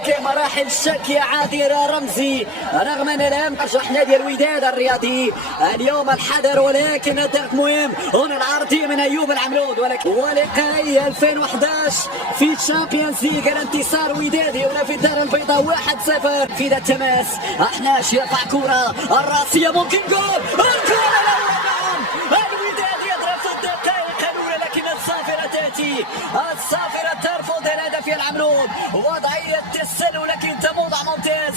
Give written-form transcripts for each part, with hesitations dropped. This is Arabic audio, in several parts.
ولكن مراحل الشك يا عادل رمزي رغم ان الان رجح نادي الوداد الرياضي اليوم الحذر، ولكن الضغط مهم. هنا العرضية من ايوب العملود، ولقاء 2011 في تشامبيونز ليج الانتصار ودادي هنا في الدار البيضاء 1-0 في ذا التماس. احناش يرفع كرة الراسية ممكن جول، الجول الاول. الوداد يضرب في الدقائق الاولى لكن الصافرة تاتي، الصافرة ترفض الهدف يا العملود. وضعية تسلل لكن تموضع ممتاز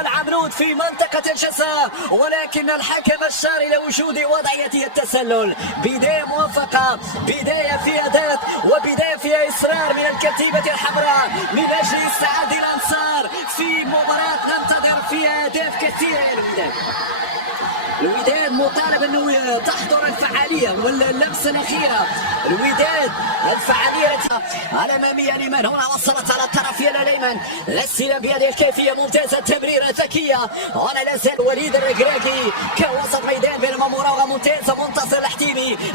العملود في منطقة الجزاء، ولكن الحكم أشار إلى وجود وضعية التسلل. بداية موفقة، بداية فيها ذات وبداية فيها إصرار من الكتيبة الحمراء من أجل استعادة الأنصار في مباراة ننتظر فيها أهداف كثيرة. الوداد مطالب انه تحضر الفعاليه واللمسه الاخيره. الوداد الفعاليه الاماميه لمن هنا وصلت على الطرف يا الايمن، الاستلام بهذه الكيفيه ممتازه، التمريره ذكيه. هنا لا زال وليد الركراكي كوسط ميدان بينما مراوغه ممتازه منتصر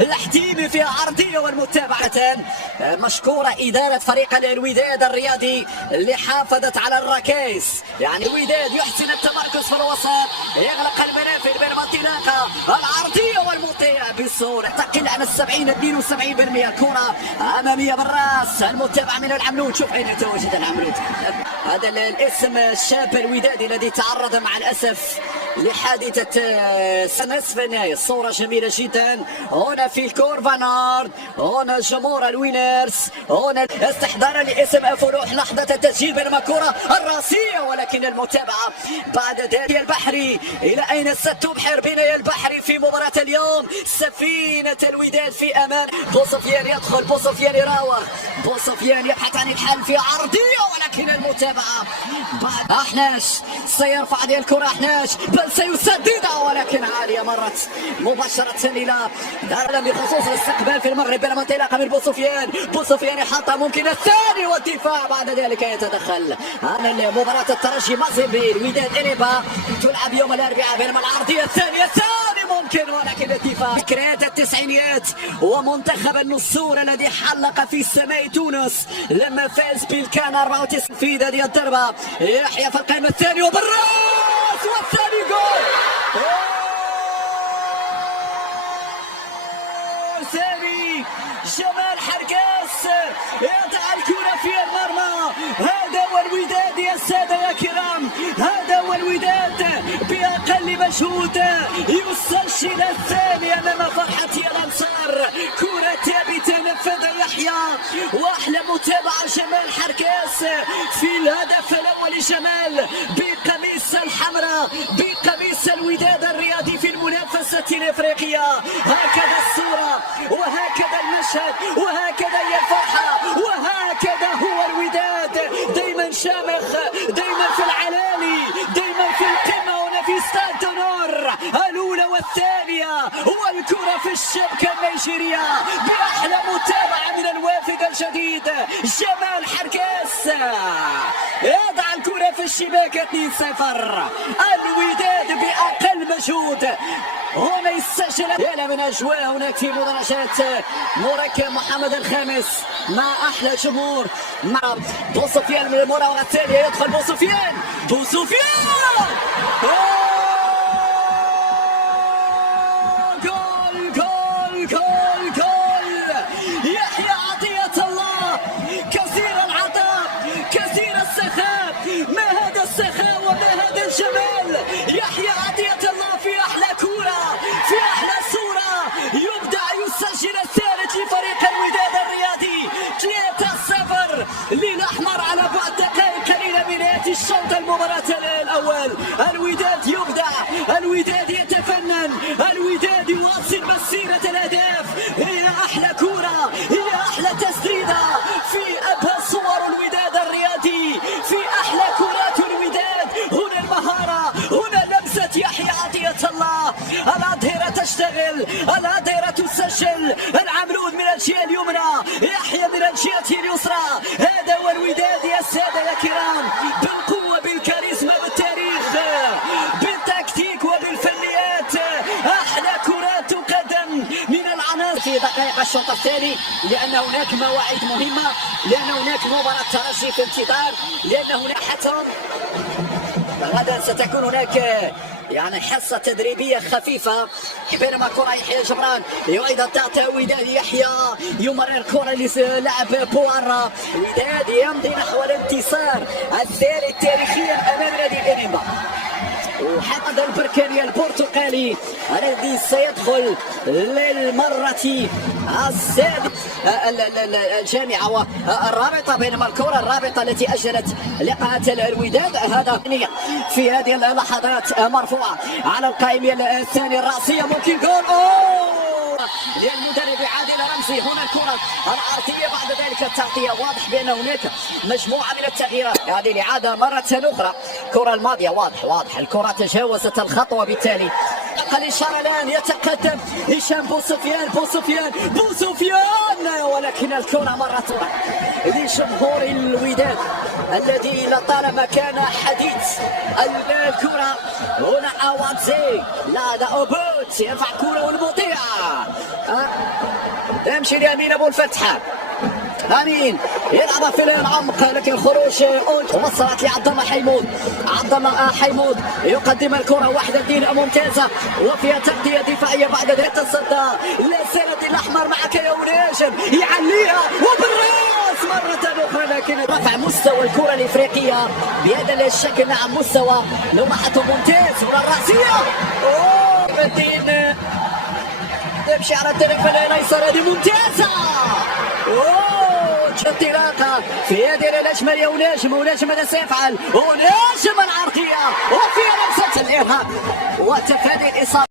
الحتيمي فيها عرضيه والمتابعه. مشكوره اداره فريق الوداد الرياضي اللي حافظت على الركائز. يعني الوداد يحسن التمركز في الوسط، يغلق المنافذ بينما انطلاقه العرضيه والمطيع بسهوله تقل عن 72% كره اماميه بالراس. المتابعه من العملود، شوف اين يتواجد العملود. هذا الاسم الشاب الودادي الذي تعرض مع الاسف لحادثه نصف النهائي. الصوره جميله جدا هنا في الكورفانارد، هنا جمهور الوينرز، هنا استحضارا لاسم افلوح لحظه التسجيل بينما كره الراسيه، ولكن المتابعه بعد ذلك البحري. الى اين ستبحر بنا البحري في مباراه اليوم؟ سفينه الوداد في امان. بوسفيان يدخل، بوسفيان يراوغ، بوسفيان يبحث عن الحل في عرضيه، ولكن المتابعه بعد احناش سيرفع هذه الكره، احناش بل سيسددها ولكن عاليه مرت مباشره الى دار بخصوص الاستقبال في المغرب بينما انطلاقه من بوسفيان يحطها ممكن الثاني والدفاع بعد ذلك يتدخل. هذا مباراه الترجي مازيمبي الوداد انيبا تلعب يوم الاربعاء بينما العرضيه الثانيه ممكن ولكن الدفاع. ذكريات التسعينيات ومنتخب النصور الذي حلق في سماء تونس لما فاز بالكان 94 في هذه الضربه. يحيى في القائمه الثاني وبالراس والثاني جول. ثاني جمال حرقاس يضع الكرة في المرمى. هذا هو الوداد يا السادة يا كرام، هذا هو الوداد بأقل مجهود يسجل الثاني أمام فرحة الأنصار. كرة ثابتة نفذها يحيى وأحلى متابعة جمال حرقاس في الهدف الأول. جمال بقميص الحمراء بقميص الوداد الرياضي في المنافسة الإفريقية. هكذا الصورة وهكذا المشهد وهكذا هي الفرحة وهكذا هو الوداد، دايما شامخ، دايما في العلالي، دايما في القمة هنا في استاد دونور الأولى والثانية، والكرة في الشبكة النيجيرية بأحلى متابعة من الوافد الجديد جمال حرقاس يضع الكرة في الشباك 2-0. الوداد بأقل مجهود هنا يسجل. يلا من أجواء هناك في مدرجات مركب محمد الخامس مع أحلى جمهور مع بوسفيان من المراوغة الثانية. يدخل بوسفيان جول يحيى عطية الله كثير العطاء كثير السخاء. ما هذا السخاء وما هذا الجمال. يحيى عطية الله في أحلى كرة في أحلى صورة يبدع يسجل الثالث لفريق الوداد الرياضي 3-0 للأحمر على بعد دقائق قليلة من نهاية الشوط المباراة الأول. الوداد يبدع، الوداد يتفنن، الوداد يواصل مسيرة الأهداف. هي أحلى كرة، هي أحلى تسديدة في أبهى صور الوداد الرياضي، في أحلى كرات الوداد. هنا المهارة، هنا لمسة يحيى عطية الله. الأظهرة تشتغل، الأظهرة تسجل. العملود من الجهة اليمنى، يحيى من الجهة اليسرى. هذا هو الوداد يا السادة يا كرام، بالقوة بالكاريزما بالتاريخ بالتكتيك وبالفنيات. أحلى كرات قدم من العناصر في دقائق يبقى الشوط الثاني، لأن هناك مواعيد مهمة، لأن هناك مباراة ترجي في انتظار، لأن هناك حتى غدا ستكون هناك يعني حصة تدريبية خفيفة. بينما كرة يحيى جبران يعيد الضغط، وداد يحيى يمرر كرة للاعب بوارا، وداد يمضي نحو الانتصار الثالث تاريخيا أمام نادي الإنبا. وحقق البركاني البرتقالي الذي سيدخل للمرة السادسة الجامعة والرابطة. بينما الكرة الرابطة التي أجلت لقاءات الوداد هذا في هذه اللحظات مرفوعة على القائمة الثانية الرأسية، ممكن جول للمدرب عادل رمزي. هنا الكرة العرضية، بعد ذلك التغطية. واضح بأن هناك مجموعة من التغييرات. هذه الإعادة مرة أخرى. الكرة الماضية واضح الكرة تجاوزت الخط، وبالتالي الإشارة الآن يتقدم هشام بوسفيان، ولكن الكرة مرة أخرى لجمهور الوداد الذي لطالما كان حديث الكرة. هنا عوانزي، لا ده أوبوت يرفع كرة والمطيع تمشي لأمين أبو الفتح. امين يلعب في العمق، لكن خروج وصلت لعبد الله حيمود يقدم الكره وحده دين ممتازه، وفيها تغطيه دفاعيه. بعد ذلك تصدى لسند الاحمر، معك يا ونجم يعليها وبالراس مره اخرى، لكن رفع مستوى الكره الافريقيه بهذا الشكل. نعم مستوى لمحته ممتاز، والراسيه الدين تمشي على الطرف الايسر، هذه ممتازه. انطلاقه في يد الاجمل يا ونجم ماذا سيفعل؟ ونجم العرضيه وفيها لمسه الارهاب وتفادي الاصابه.